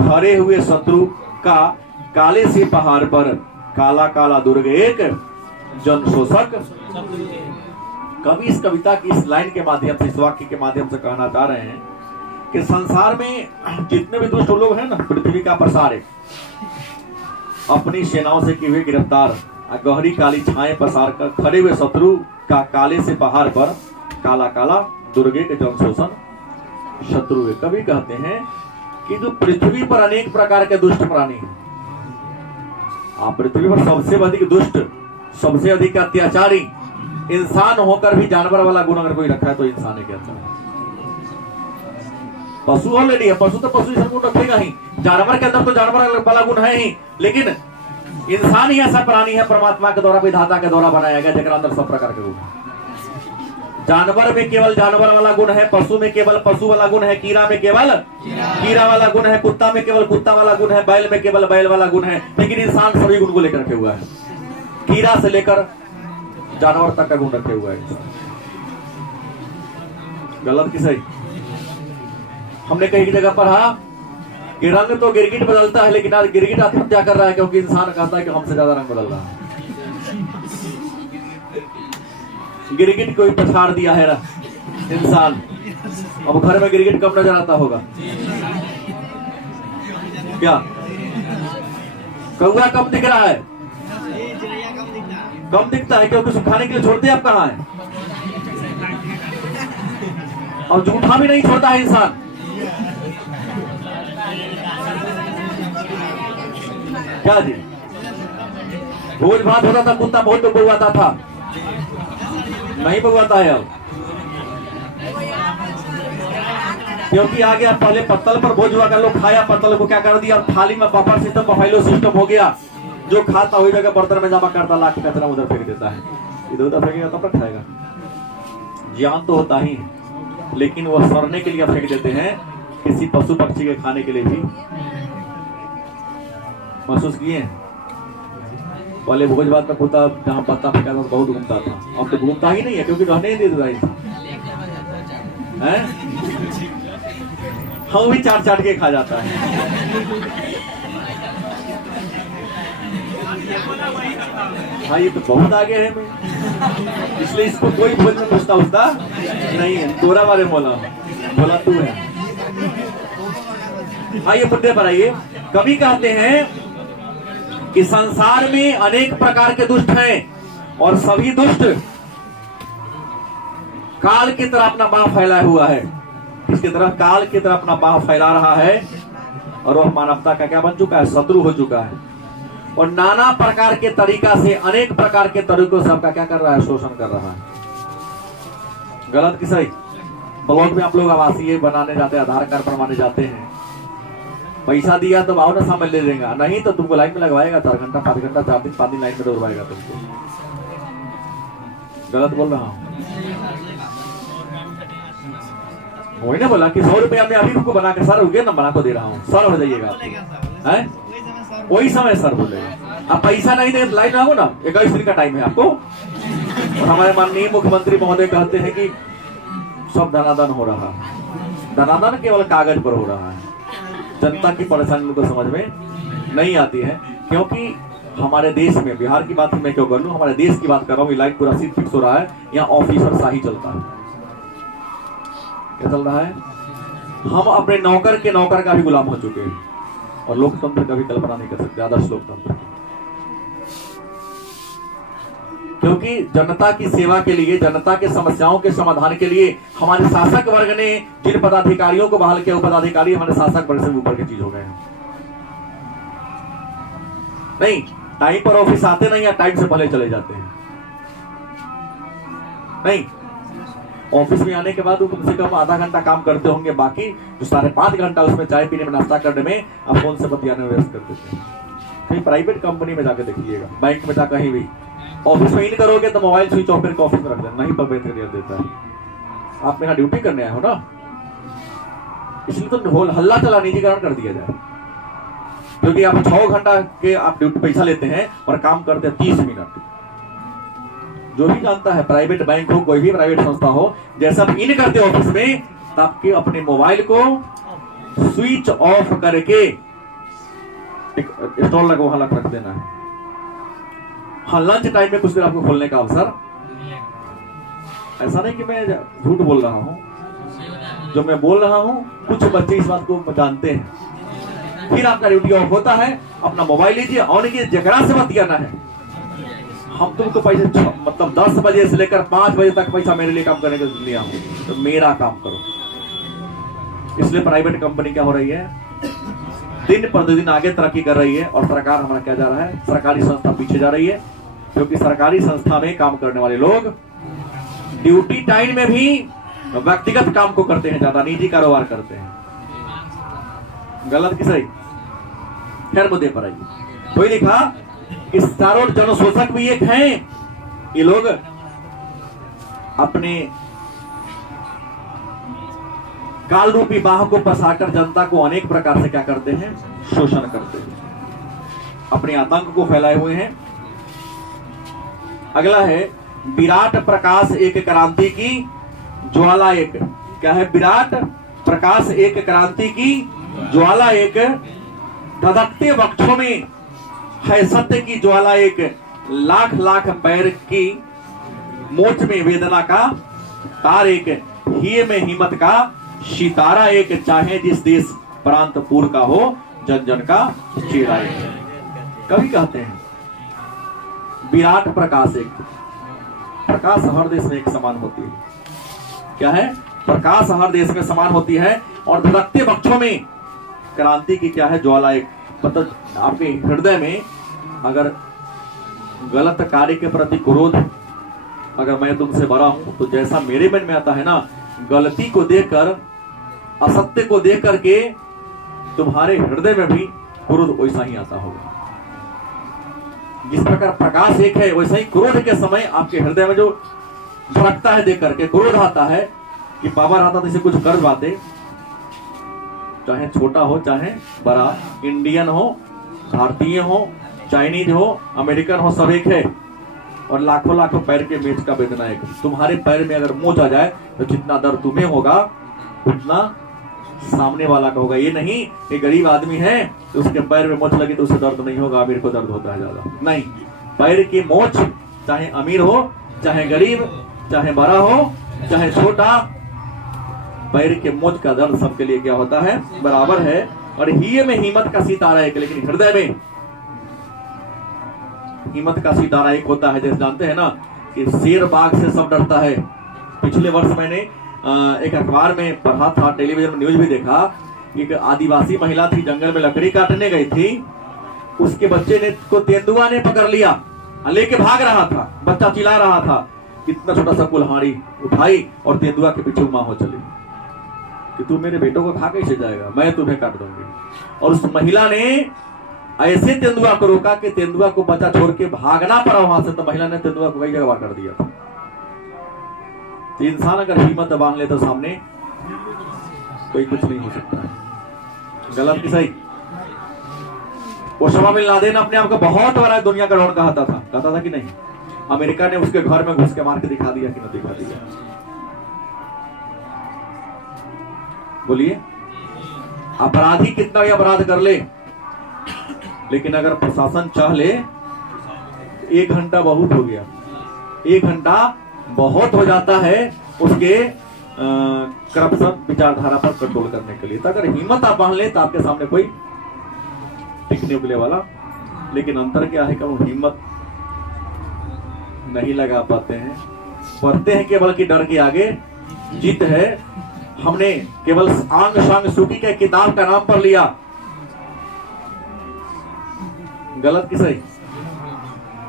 खड़े हुए शत्रु का काले से पहाड़ पर काला काला दुर्ग एक, जन शोषक। कवि इस कविता की इस लाइन के माध्यम से, इस वाक्य के माध्यम से कहना चाह रहे हैं कि संसार में जितने भी दुष्ट लोग हैं ना, पृथ्वी का प्रसार है अपनी सेनाओं से किए हुए गिरफ्तार। गहरी काली छाएं पसार कर खड़े हुए शत्रु का काले से पहाड़ पर काला काला दुर्गे के जन शोषण शत्रु है। कवि कहते हैं कि जो पृथ्वी पर अनेक प्रकार के दुष्ट प्राणी हैं, पृथ्वी पर सबसे अधिक दुष्ट, सबसे अधिक अत्याचारी इंसान होकर भी जानवर वाला गुण अगर कोई रखा है तो इंसान है। क्या है? पशु ऑलरेडी है, पशु तो पशु जैसा गुण रखेगा ही, जानवर के अंदर तो जानवर वाला गुण है ही, लेकिन इंसान ही ऐसा प्राणी है परमात्मा के द्वारा, विधाता के द्वारा बनाया गया जिसके अंदर सब प्रकार के गुण है। जानवर में केवल जानवर वाला गुण है, पशु में केवल पशु वाला गुण है, कीड़ा में केवल कीड़ा वाला गुण है, कुत्ता में केवल कुत्ता वाला गुण है, बैल में केवल बैल वाला गुण है। लेकिन इंसान सभी गुण को लेकर रखे हुआ है, कीड़ा से लेकर जानवर तक का गुण रखे हुआ है। गलत कि सही? हमने कहीं की जगह पढ़ा कि रंग तो गिरगिट बदलता है, लेकिन आज गिरगिट आत्महत्या कर रहा है क्योंकि इंसान कहता है कि हमसे ज्यादा रंग बदल रहा है। गिरगिट को पछाड़ दिया है ना इंसान। अब घर में गिरगिट कम नजर आता होगा क्या? कौआ कम दिख रहा है, कम दिखता है क्योंकि उसको खाने के लिए छोड़ते आप कहाँ है? और जूठा भी नहीं छोड़ता है इंसान। क्या जी? भोज भात होता था, कुत्ता बहुत बउआता था, नहीं बउआता है अब, क्योंकि आ गया पहले पत्तल पर भोज हुआ कर, लोग खाया, पत्तल को क्या कर दिया थाली में, बफर सिस्टम, बफेलो सिस्टम हो गया। जो खाता हुई जगह बर्तन में जमा करता, लाख कचरा उधर फेंक देता है। इधर उधर फेंकेगा तब तक खाएगा। ज्ञान तो होता ही, लेकिन वो सड़ने के लिए फेंक देते हैं, किसी पशु पक्षी के खाने के लिए भी। महसूस किए? पहले भोज भात में कुत्ता जहाँ पत्ता फेंका था बहुत घूमता था, अब तो घूमता ही नहीं है क्योंकि रहने ही नहीं देता है। हम भी चाट चाट के खा जाता है। हाँ, ये तो बहुत आगे है, इसलिए इसको कोई भोज में पूछता नहीं है। तोरा बारे बोला बोला तू है। आइए मुद्दे पर आइए। कवि कहते हैं कि संसार में अनेक प्रकार के दुष्ट हैं और सभी दुष्ट काल की तरह अपना बाह फैलाया हुआ है। इसकी तरह काल की तरह अपना बाह फैला रहा है और वह मानवता का क्या बन चुका है? शत्रु हो चुका है और नाना प्रकार के तरीका से, अनेक प्रकार के तरीकों से आपका क्या कर रहा है? शोषण कर रहा है। गलत कि सही? ब्लॉक में आप लोग आवासीय बनाने जाते हैं, आधार कार्ड बनवाने जाते हैं, पैसा दिया तो आओ ना सामान ले लेगा, नहीं तो तुमको लाइन में लगवाएगा 4 घंटा 5 घंटा 4 दिन 5 दिन लाइन में दौड़वाएगा तुमको। गलत बोल रहा हूँ? वही ना बोला कि 100 रुपया में अभी तुमको बना के सर उगे ना बना को दे रहा हूँ, सर हो जाइएगा, वही समय सर बोलेगा। अब पैसा नहीं दे लाइन में आओ ना, 21 दिन का टाइम है आपको। और हमारे माननीय मुख्यमंत्री महोदय कहते हैं कि सब धनाधन हो रहा है। धनाधन केवल कागज पर हो रहा है, जनता की परेशानी उनको समझ में नहीं आती है। क्योंकि हमारे देश में, बिहार की बात मैं क्यों कर लूं, हमारे देश की बात कर रहा हूँ, लाइन पूरा सीट फिक्स हो रहा है, यहाँ ऑफिसर शाही चलता है। क्या चल रहा है? हम अपने नौकर के नौकर का भी गुलाम हो चुके हैं और लोकतंत्र का भी कल्पना नहीं कर सकते, आदर्श लोकतंत्र। क्योंकि जनता की सेवा के लिए, जनता के समस्याओं के समाधान के लिए हमारे शासक वर्ग ने जिन पदाधिकारियों को बहाल किया, वो पदाधिकारी हमारे शासक वर्ग से ऊपर की चीज हो गए हैं। नहीं, टाइम पर ऑफिस आते नहीं या टाइम से पहले चले जाते हैं। नहीं, ऑफिस में आने के बाद वो कम से कम आधा घंटा काम करते होंगे, बाकी जो 5.5 घंटा उसमें चाय पीने में, नाश्ता करने में, आप फोन से बतियाने में व्यस्त कर देते हैं। कहीं प्राइवेट कंपनी में जाके देखिएगा, बैंक में जा कहीं भी, ऑफिस में इन करोगे तो मोबाइल स्विच ऑफ करके ऑफिस में रख देना, नहीं प्रवेश कर देता है। आप मेरा ड्यूटी करने आए हो ना, इसलिए तो हल्ला चला निजीकरण कर दिया जाए। क्योंकि आप 6 घंटा के आप ड्यूटी पैसा लेते हैं और काम करते हैं 30 मिनट। जो भी जानता है, प्राइवेट बैंक हो, कोई भी प्राइवेट संस्था हो, जैसा आप इन करते ऑफिस में, तो आपके अपने मोबाइल को स्विच ऑफ करके एक स्टॉल लगा वहां रख देना है। हाँ, लंच टाइम में कुछ देर आपको खोलने का अवसर। ऐसा नहीं कि मैं झूठ बोल रहा हूं, जो मैं बोल रहा हूं कुछ बच्चे इस बात को जानते हैं। फिर आपका ड्यूटी ऑफ होता है, अपना मोबाइल लीजिए, ऑन कीजिए, जगह से बतियाना है। हम तुमको पैसे मतलब 10 बजे से लेकर 5 बजे तक पैसा मेरे लिए काम करने के लिए हूं, तो मेरा काम करो। इसलिए प्राइवेट कंपनी क्या हो रही है? दिन प्रतिदिन आगे तरक्की कर रही है और सरकार हमारा क्या जा रहा है? सरकारी संस्था पीछे जा रही है। क्योंकि सरकारी संस्था में काम करने वाले लोग ड्यूटी टाइम में भी व्यक्तिगत काम को करते हैं, ज्यादा निजी कारोबार करते हैं। गलत कि सही? खैर मुद्दे पर आइए। कोई लिखा कि चारों जनशोषक भी एक हैं। ये लोग अपने काल रूपी बाह को पसाकर जनता को अनेक प्रकार से क्या करते हैं? शोषण करते हैं, अपने आतंक को फैलाए हुए हैं। अगला है विराट प्रकाश एक क्रांति की ज्वाला एक। क्या है? विराट प्रकाश एक क्रांति की ज्वाला एक, धधकते वक्षों में है सत्य की ज्वाला एक, लाख लाख पैर की मोच में वेदना का तार एक, हिये में हिम्मत का सितारा एक, चाहे जिस देश प्रांतपुर का हो जन जन का चेहरा एक। कभी कहते हैं विराट प्रकाश एक, प्रकाश हर देश में एक समान होती है। क्या है? प्रकाश हर देश में समान होती है। और धधकते वक्षों में क्रांति की क्या है? ज्वाला एक। मतलब आपके हृदय में अगर गलत कार्य के प्रति क्रोध, अगर मैं तुमसे बड़ा हूं, तो जैसा मेरे मन में आता है ना, गलती को देखकर, असत्य को देख करके तुम्हारे हृदय में भी क्रोध वैसा ही आता होगा। जिस प्रकार प्रकाश एक है, वैसा ही क्रोध के समय आपके हृदय में जो झलकता है, देख करके क्रोध आता है कि पावर आता तो इसे कुछ कर पाते, चाहे छोटा हो चाहे बड़ा, इंडियन हो, भारतीय हो, चाइनीज हो, अमेरिकन हो, सब एक है। और लाखों लाखों पैर के मेच का वेदना एक। तुम्हारे पैर में अगर मोच आ जाए तो जितना दर्द तुम्हें होगा उतना सामने वाला का होगा। ये नहीं कि गरीब आदमी है तो उसके पैर में मोच लगी तो उसे दर्द नहीं होगा, अमीर को दर्द होता है ज्यादा। नहीं, पैर की मोच, चाहे अमीर हो, चाहे गरीब, चाहे बड़ा हो, चाहे छोटा, पैर के मोच का दर्द सबके लिए क्या होता है, बराबर है। और हिये में हिम्मत का सितारा एक, लेकिन हृदय में हिम्मत का सितारा एक होता है। जैसे जानते हैं ना कि शेर बाघ से सब डरता है। पिछले वर्ष मैंने एक अखबार में पढ़ा था, टेलीविजन में न्यूज भी देखा, एक आदिवासी महिला थी, जंगल में लकड़ी काटने गई थी, उसके बच्चे ने को तेंदुआ ने पकड़ लिया, लेके भाग रहा था, बच्चा चिल्ला रहा था, इतना छोटा सा कुल्हाड़ी उठाई और तेंदुआ के पीछे माँ हो चली कि तू मेरे बेटों को खा कैसे जाएगा, मैं तुम्हें काट दूंगी। और उस महिला ने ऐसे तेंदुआ को रोका कि तेंदुआ को बच्चा छोड़ के भागना पड़ा वहां से, तो महिला ने तेंदुआ को कई जगह कर दिया था। तो इंसान अगर हिम्मत बांध ले तो सामने कोई कुछ नहीं हो सकता है। गलत कि सही? ओसामा बिन लादेन अपने आप को बहुत बड़ा दुनिया का डॉन कहता था कि नहीं? अमेरिका ने उसके घर में घुस के मार के दिखा दिया कि नहीं दिखा दिया? बोलिए, अपराधी कितना भी अपराध कर ले, लेकिन अगर प्रशासन चाह ले, 1 घंटा बहुत हो गया, 1 घंटा बहुत हो जाता है उसके करप्शन विचारधारा पर कंट्रोल करने के लिए। तो अगर हिम्मत आप बांध ले तो आपके सामने कोई टिकने उगले वाला, लेकिन अंतर क्या है कि वो हिम्मत नहीं लगा पाते हैं, पढ़ते हैं केवल कि डर के आगे जीत है। हमने केवल आंग सांग सूकी के किताब का नाम पर लिया। गलत कि सही?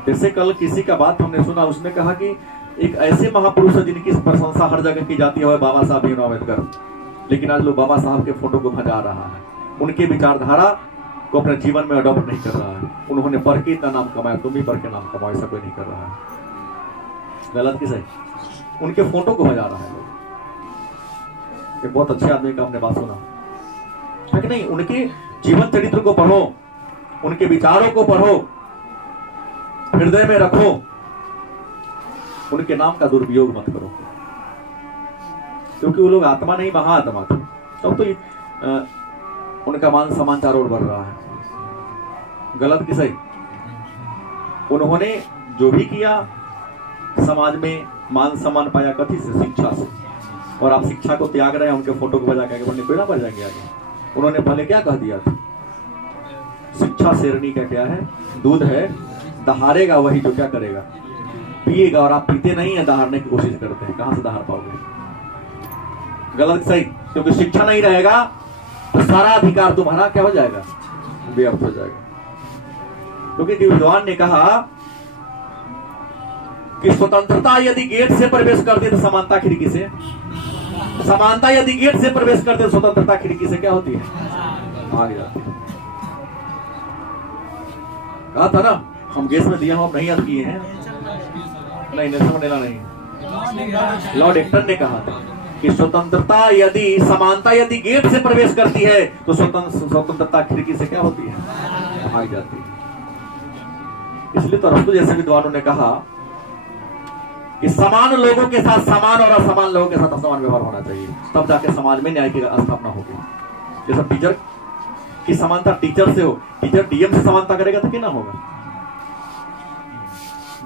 जैसे कल किसी का बात हमने सुना, उसने कहा कि एक ऐसे महापुरुष है जिनकी प्रशंसा हर जगह की जाती है, बाबा साहब भीमराव अम्बेडकर, लेकिन आज लोग बाबा साहब के फोटो को भजा रहा है, उनके विचारधारा को अपने जीवन में अडॉप्ट नहीं कर रहा है। उन्होंने पढ़ के इतना नाम कमाया, तुम भी पढ़ के नाम कमाओ, ऐसा कोई नहीं कर रहा है। गलत कि सही? उनके फोटो को भजा रहा है लोग। एक बहुत अच्छे आदमी का हमने बात सुना है कि नहीं, उनके जीवन चरित्र को पढ़ो, उनके विचारों को पढ़ो, हृदय में रखो, उनके नाम का दुरुपयोग मत करो, क्योंकि वो लोग आत्मा नहीं महाआत्मा थे। तब तो उनका मान सम्मान चारों ओर बढ़ रहा है। गलत कि सही? उन्होंने जो भी किया समाज में मान सम्मान पाया, कथी से? शिक्षा से। और आप शिक्षा को त्याग रहे हैं, उनके फोटो को बजा के बढ़ने कोई ना बढ़ जाएंगे आगे। उन्होंने पहले क्या कह दिया था? शिक्षा शेरनी का क्या है? दूध है, दहाड़ेगा वही जो क्या करेगा, पिएगा। और आप पीते नहीं है, दहाड़ने की कोशिश करते हैं, कहां से दहाड़ पाओगे? गलत सही? क्योंकि शिक्षा नहीं रहेगा तो सारा अधिकार तुम्हारा क्या हो जाएगा? व्यर्थ हो जाएगा। क्योंकि विद्वान ने कहा कि स्वतंत्रता यदि गेट से प्रवेश करती तो समानता खिड़की से, समानता यदि गेट से प्रवेश करते तो स्वतंत्रता खिड़की से क्या होती है? भाग जाती है। कहा था ना, हम गैस में दिया हम नहीं याद किए हैं, नहीं नेल्सन मंडेला नहीं, लॉर्ड एक्टन ने कहा था कि स्वतंत्रता यदि, समानता यदि गेट से प्रवेश करती है तो स्वतंत्रता खिड़की से क्या होती है? भाग जाती है। इसलिए तो अरस्तु जैसे विद्वानों ने कहा कि समान लोगों के साथ समान और असमान लोगों के साथ असमान व्यवहार होना चाहिए, तब जाके समाज में न्याय की स्थापना होगी। जैसे टीचर की समानता टीचर से हो, टीचर डीएम से समानता करेगा तो क्या होगा?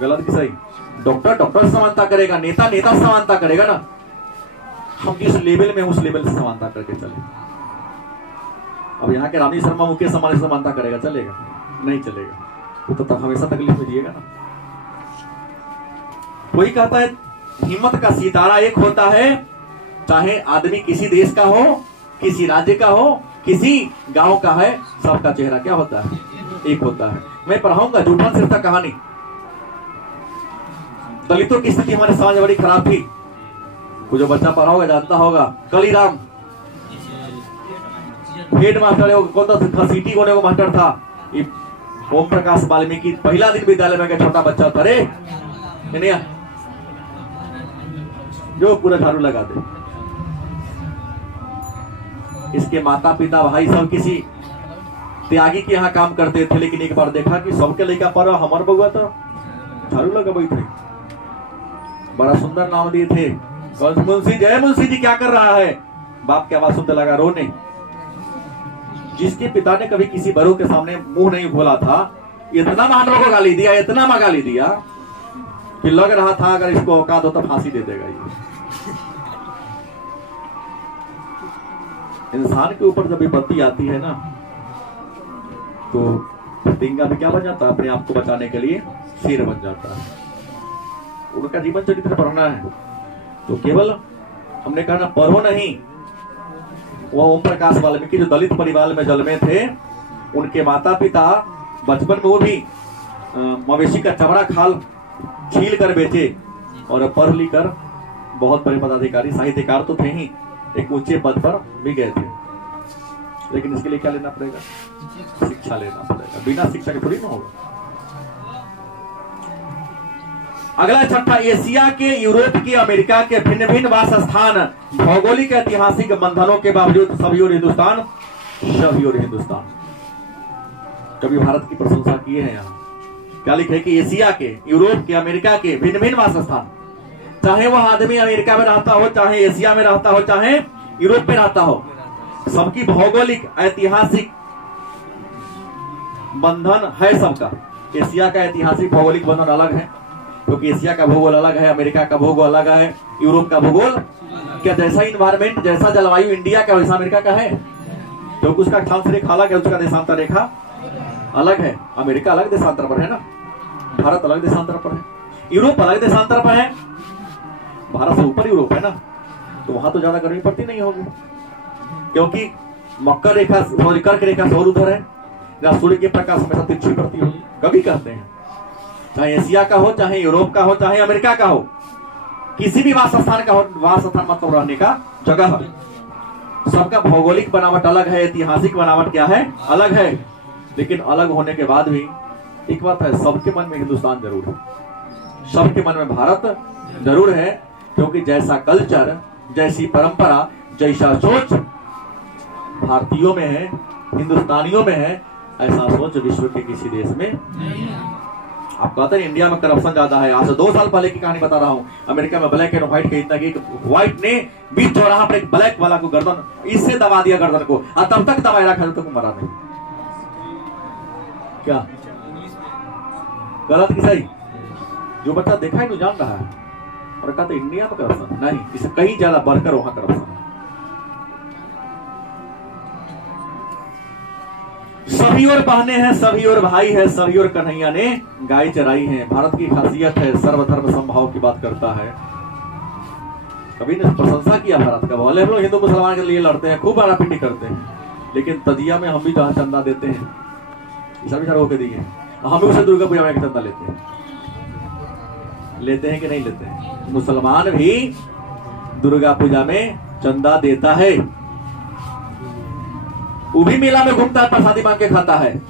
गलत कि सही? डॉक्टर डॉक्टर से समानता करेगा, नेता नेता से समानता करेगा ना। हम जिस लेवल में उस लेवल से समानता करके चले। अब यहाँ के रानी शर्मा मुकेश अंबानी से समानता करेगा, चलेगा? नहीं चलेगा, वो तो हमेशा तकलीफ में जिएगा ना। कोई कहता है हिम्मत का सितारा एक होता है, चाहे आदमी किसी देश का हो, किसी राज्य का हो, किसी गांव का है, सबका चेहरा क्या होता है? एक होता है। मैं पढ़ाऊंगा झूठा सिरसा कहानी। दलितों की स्थिति हमारे समाज में बड़ी खराब थी। वो जो बच्चा पढ़ा होगा जानता होगा, कलीराम हेड मास्टर है, कौन था? सिटी कोने को मास्टर था। ओम प्रकाश वाल्मीकि पहला दिन विद्यालय में छोटा बच्चा था, रे जो पूरा झाड़ू लगा दे। इसके माता पिता भाई सब किसी त्यागी के यहाँ काम करते थे, लेकिन एक बार देखा कि सबके लड़का पर हमार बउआ तो झाड़ू लगा थे। बड़ा सुंदर नाम दिए थे, मुंशी जय मुंशी जी क्या कर रहा है? बाप की आवाज सुनते लगा रोने। जिसके पिता ने कभी किसी बड़ों के सामने मुंह नहीं खोला था, इतना मानव को गाली दिया, इतना गाली दिया कि लग रहा था अगर इसको औकात हो तो फांसी दे देगा ये। इंसान के ऊपर जब विपत्ति आती है ना, तो फतिंगा भी क्या बन जाता है, अपने आप को बचाने के लिए शेर बन जाता है। उनका जीवन चरित्र पढ़ना है तो केवल हमने कहा ना पढ़ो नहीं, वह ओम प्रकाश वाल्मीकि जो दलित परिवार में जन्मे थे, उनके माता पिता बचपन में वो भी मवेशी का चमड़ा खाल छील कर बेचे और पढ़ लिख कर बहुत बड़े पदाधिकारी साहित्यकार तो थे ही, एक ऊंचे पद पर भी गए थे। लेकिन इसके लिए क्या लेना पड़ेगा, शिक्षा लेना पड़ेगा, बिना शिक्षा के थोड़ी ना होगा। अगला छठा, एशिया के, यूरोप के, अमेरिका के भिन्न भिन्न वास स्थान, भौगोलिक ऐतिहासिक बंधनों के बावजूद सभी और हिंदुस्तान, सभी और हिंदुस्तान। कभी भारत की प्रशंसा किए हैं यहाँ, क्या लिखे कि एशिया के, यूरोप के, अमेरिका के भिन्न भिन्न वास स्थान, चाहे वह आदमी अमेरिका में रहता हो, चाहे एशिया में रहता हो, चाहे यूरोप में रहता हो, सबकी भौगोलिक ऐतिहासिक बंधन है सबका। एशिया का ऐतिहासिक भौगोलिक बंधन अलग है, क्योंकि एशिया का भूगोल अलग है, अमेरिका का भूगोल अलग है, यूरोप का भूगोल, क्या जैसा इन्वायरमेंट, जैसा जलवायु इंडिया का वैसा अमेरिका का है, क्योंकि उसका अक्षांश रेखा अलग है, उसका देशांतर रेखा अलग है। अमेरिका अलग देशांतर पर है ना, भारत अलग देशांतर पर है, यूरोप अलग देशांतर पर है, भारत से ऊपर यूरोप है ना, तो वहां तो ज्यादा गर्मी पड़ती नहीं होगी, क्योंकि मकर रेखा, कर्क रेखा सौर उधर है, जहां सूर्य के प्रकाश हमेशा तिरछी पड़ती होगी। कभी कहते हैं चाहे एशिया का हो, चाहे यूरोप का हो, चाहे अमेरिका का हो, किसी भी वास स्थान का हो, वास स्थान मतलब रहने का जगह, सबका भौगोलिक बनावट अलग है, ऐतिहासिक बनावट क्या है, अलग है। लेकिन अलग होने के बाद भी एक बात है, सबके मन में हिंदुस्तान जरूर है, सबके मन में भारत जरूर है, क्योंकि जैसा कल्चर, जैसी परंपरा, जैसा सोच भारतीयों में है, हिंदुस्तानियों में है, ऐसा सोच विश्व के किसी देश में। आप कहते हैं इंडिया में करप्शन ज्यादा है, आज से 2 साल पहले की कहानी बता रहा हूं, अमेरिका में ब्लैक एंड व्हाइट के इतना कि व्हाइट ने बीच चौराहा पर एक ब्लैक वाला को गर्दन इससे दबा दिया, गर्दन को, और तब तक दबाए रखा, जब तक मरा नहीं। क्या गलत कि सही? जो बच्चा देखा ही नहीं जान रहा है और कहते इंडिया में करप्शन नहीं, इससे कहीं ज्यादा बढ़कर वहां करप्शन है। सभी और बहने हैं, सभी और भाई है, सभी और कन्हैया ने गाय चराई है। भारत की खासियत है, सर्वधर्म समभाव की बात करता है। कभी ने प्रशंसा किया भारत का, बोले हम लोग हिंदू मुसलमान के लिए लड़ते हैं, खूब मारापीटी करते हैं, लेकिन तजिया में हम भी जहां चंदा देते हैं, सभी सारे होके दिए, हम भी उसे दुर्गा पूजा में चंदा लेते हैं कि नहीं लेते हैं? मुसलमान भी दुर्गा पूजा में चंदा देता है, वो भी मेला में घूमता है, प्रसादी मांग के खाता है।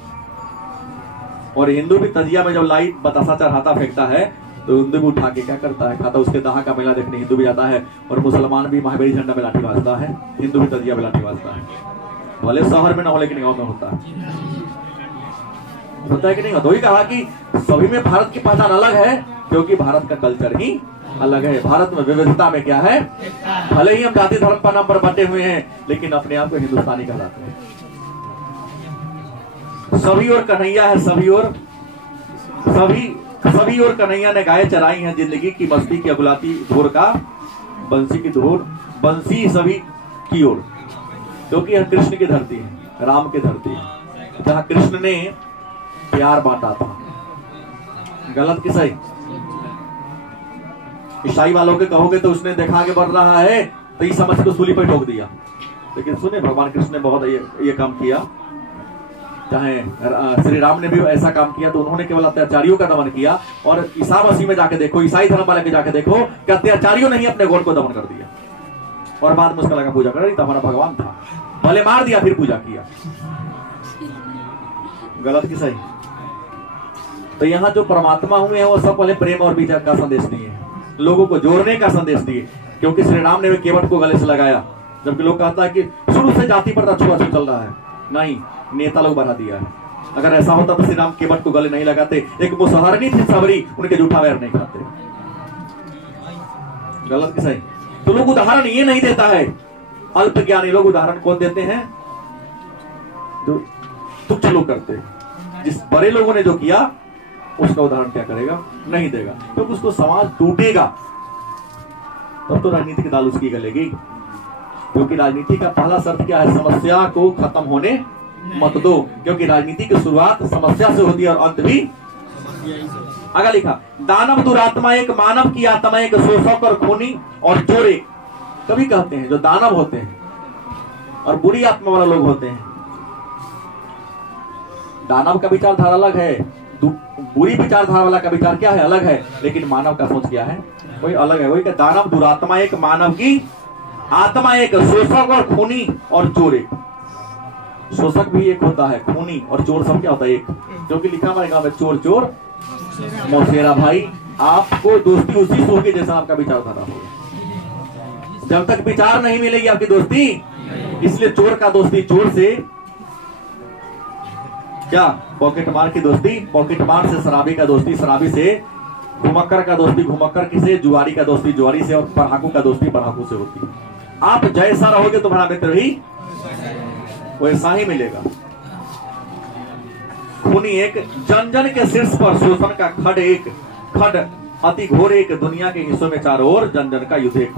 और हिंदू भी तजिया में जब लाइट बतासा चढ़ाता फेंकता है तो हिंदू भी उठा के क्या करता है, खाता। उसके दहा का मेला देखने हिंदू भी जाता है, और मुसलमान भी महावीर झंडा में लाठी बाजता है, हिंदू भी तजिया में लाठी बाजता है। भले शहर में ना हो, लेकिन गांव में होता है कि नहीं होता? वही कहा कि सभी में भारत की पहचान अलग है, क्योंकि भारत का कल्चर ही अलग है। भारत में विविधता में क्या है, भले ही हम जाति धर्म पर नाम पर बटे हुए हैं, लेकिन अपने आप को हिंदुस्तानी कहलाते हैं। सभी और कन्हैया है, सभी और कन्हैया ने गाय चराई है, जिंदगी की मस्ती की अगुलाती धूर का बंसी की धूर, बंसी सभी की ओर, क्योंकि यह कृष्ण की धरती है, राम की धरती है, जहां कृष्ण ने प्यार बांटा था। गलत कि सही? ईसाई वालों के कहोगे तो उसने देखा आगे बढ़ रहा है तो ये समझ को सूली पर ठोक दिया, लेकिन सुने भगवान कृष्ण ने बहुत ये काम किया। चाहे श्री राम ने भी ऐसा काम किया, तो उन्होंने केवल अत्याचारियों का दमन किया। और ईसा मसीह में जाके देखो, ईसाई धर्म वाले के जाके देखो कि अत्याचारियों ने ही अपने गॉड को दमन कर दिया, और बाद में उसका लगा पूजा कर रही था, हमारा भगवान था, भले मार दिया फिर पूजा किया। गलत कि सही? तो यहाँ जो परमात्मा हुए हैं वो सब पहले प्रेम और विचार का संदेश दिए, लोगों को जोड़ने का संदेश दिए। क्योंकि श्री राम ने भी केवट को गले से लगाया, जबकि लोग कहता है कि शुरू से जाति पर छुआछूत चल रहा है, नहीं, नेता लोग बढ़ा दिया है। अगर ऐसा होता तो श्री राम केवट को गले नहीं लगाते। एक मुसहरनी थी सबरी, उनके जूठा वैर नहीं खाते। गलत कि सही? तो लोग उदाहरण ये नहीं देता है, अल्प ज्ञानी लोग उदाहरण कौन देते हैं, जो तुच्छ लोग करते हैं। जिस बड़े लोगों ने जो किया उसका उदाहरण क्या करेगा, नहीं देगा, क्योंकि तो उसको समाज टूटेगा, तब तो राजनीति की दाल उसकी गलेगी। क्योंकि राजनीति का पहला शर्त क्या है? समस्या को खत्म होने मत दो, क्योंकि राजनीति की शुरुआत समस्या से होती है और अंत भी। आगे लिखा, दानव दुरात्मा एक, मानव की आत्मा एक, शोषक और खूनी और चोर एक। कभी कहते हैं जो दानव होते हैं और बुरी आत्मा वाला लोग होते हैं, दानव का विचारधारा अलग है, बुरी विचारधारा वाला का विचार क्या है? अलग है। लेकिन मानव का सोच क्या है? वही अलग है। वही का दानव दुरात्मा एक, मानव की आत्मा एक, शोषक और खूनी और चोर एक। शोषक भी एक होता है, खूनी और चोर सब क्या होता है? एक। क्योंकि लिखा हमारे गांव में चोर चोर मौसेरा भाई। आपको दोस्ती उसी से होगी जैसा आपका विचारधारा होगा। जब तक विचार नहीं मिलेगी आपकी दोस्ती, इसलिए चोर का दोस्ती चोर से, क्या पॉकेट मार की दोस्ती पॉकेट मार से, शराबी का दोस्ती शराबी से, घुमक्कर का दोस्ती घुमक्कर से, जुआरी का दोस्ती जुआरी से, और पढ़ाकू का दोस्ती पढ़ाकू से होती है। आप जैसा रहोगे तुम्हारा मित्र भी वैसा ही मिलेगा। खूनी एक, जन जन के शीर्ष पर शोषण का खड एक, खड अति घोर एक, दुनिया के हिस्सों में चारों ओर जन जन का युद्ध एक।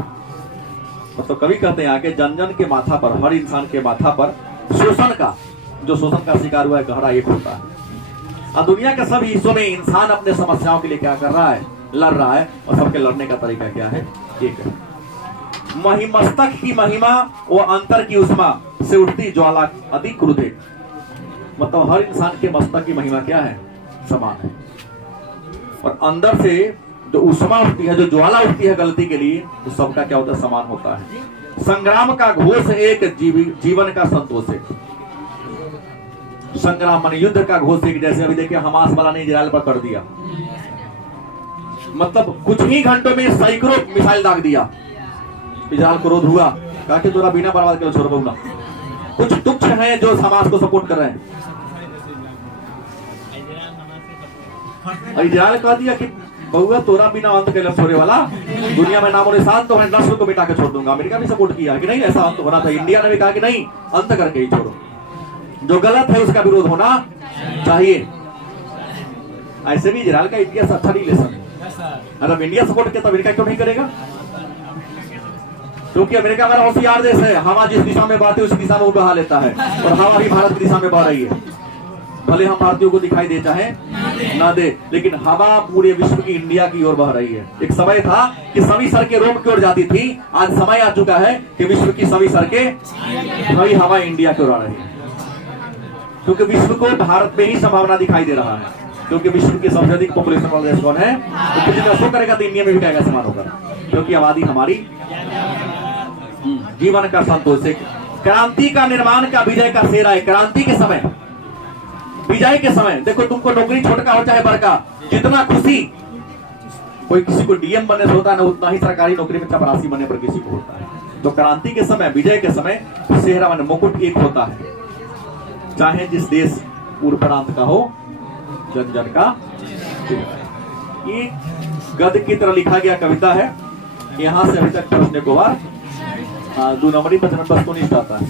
मतलब कवि कहते हैं आगे, जन जन के माथा पर, हर इंसान के माथा पर शोषण का, जो शोषण का शिकार हुआ है, गहरा एक होता है। और दुनिया के सभी हिस्सों में इंसान अपने समस्याओं के लिए क्या कर रहा है? लड़ रहा है। और सबके लड़ने का तरीका क्या है? एक है। महिमस्तक की महिमा वो अंतर की उष्मा से उठती ज्वाला अधिक क्रोध एक। मतलब हर इंसान के मस्तक की महिमा क्या है? समान है। और अंदर से जो उष्मा उठती है, जो ज्वाला उठती है गलती के लिए, तो सबका क्या होता है? समान होता है। संग्राम का घोष एक, जीवन का संतोष एक। संग्राम मान युद्ध का घोष एक। जैसे अभी देखिए हमास वाला ने इजराइल पर कर दिया, मतलब कुछ ही घंटों में सैकड़ों मिसाइल दाग दिया। इजराइल को क्रोध हुआ, कहा कि तोरा बिना बर्बाद के छोड़ दूंगा। कुछ तुच्छ हैं जो हमास को सपोर्ट कर रहे हैं। इजराइल कह दिया कि बहुआ तोरा बिना अंत के छोड़े वाला, दुनिया में नामो निशान तो है, नस्ल को मिटा के छोड़ दूंगा। अमेरिका भी सपोर्ट किया कि नहीं ऐसा अंत होना था। इंडिया ने भी कहा कि नहीं, अंत करके ही छोड़ो, जो गलत है उसका विरोध होना चाहिए। ऐसे भी इजराइल का इंडिया से अच्छा रिलेशन है। अगर इंडिया सपोर्ट किया तो अमेरिका क्यों नहीं करेगा? क्योंकि अमेरिका हमारा होशियार देश है। हवा जिस दिशा में बहती है उसी दिशा में वो बहा लेता है, और हवा भी भारत की दिशा में बह रही है। भले हम भारतीयों को दिखाई दे चाहे ना दे, लेकिन हवा पूरे विश्व की इंडिया की ओर बह रही है। एक समय था कि सभी सड़कें रोम की ओर जाती थी, आज समय आ चुका है कि विश्व की सभी सड़कें, सभी हवा इंडिया की ओर आ रही है। क्योंकि विश्व को भारत में ही संभावना दिखाई दे रहा है। क्योंकि विश्व की सबसे अधिक पॉपुलेशन वाला देश कौन है? तो जितना शो करेगा तो इंडिया में भी क्या समान होगा, क्योंकि आबादी हमारी। जीवन का संतोष एक, क्रांति का निर्माण का विजय का सेरा है। क्रांति के समय, विजय के समय देखो, तुमको नौकरी छोटा हो चाहे बड़का, जितना खुशी कोई किसी को डीएम बनने से होता है ना, उतना ही सरकारी नौकरी में चपरासी बनने पर किसी को होता है। तो क्रांति के समय, विजय के समय सेहरा मान मुकुट एक होता है। चाहे जिस देश पूर्व प्रांत का हो, जन जन का। ये गद्य की तरह लिखा गया कविता है। यहाँ से अभी तक पहुंचने को बाद 2 नंबरी 55 को नहीं जाता है।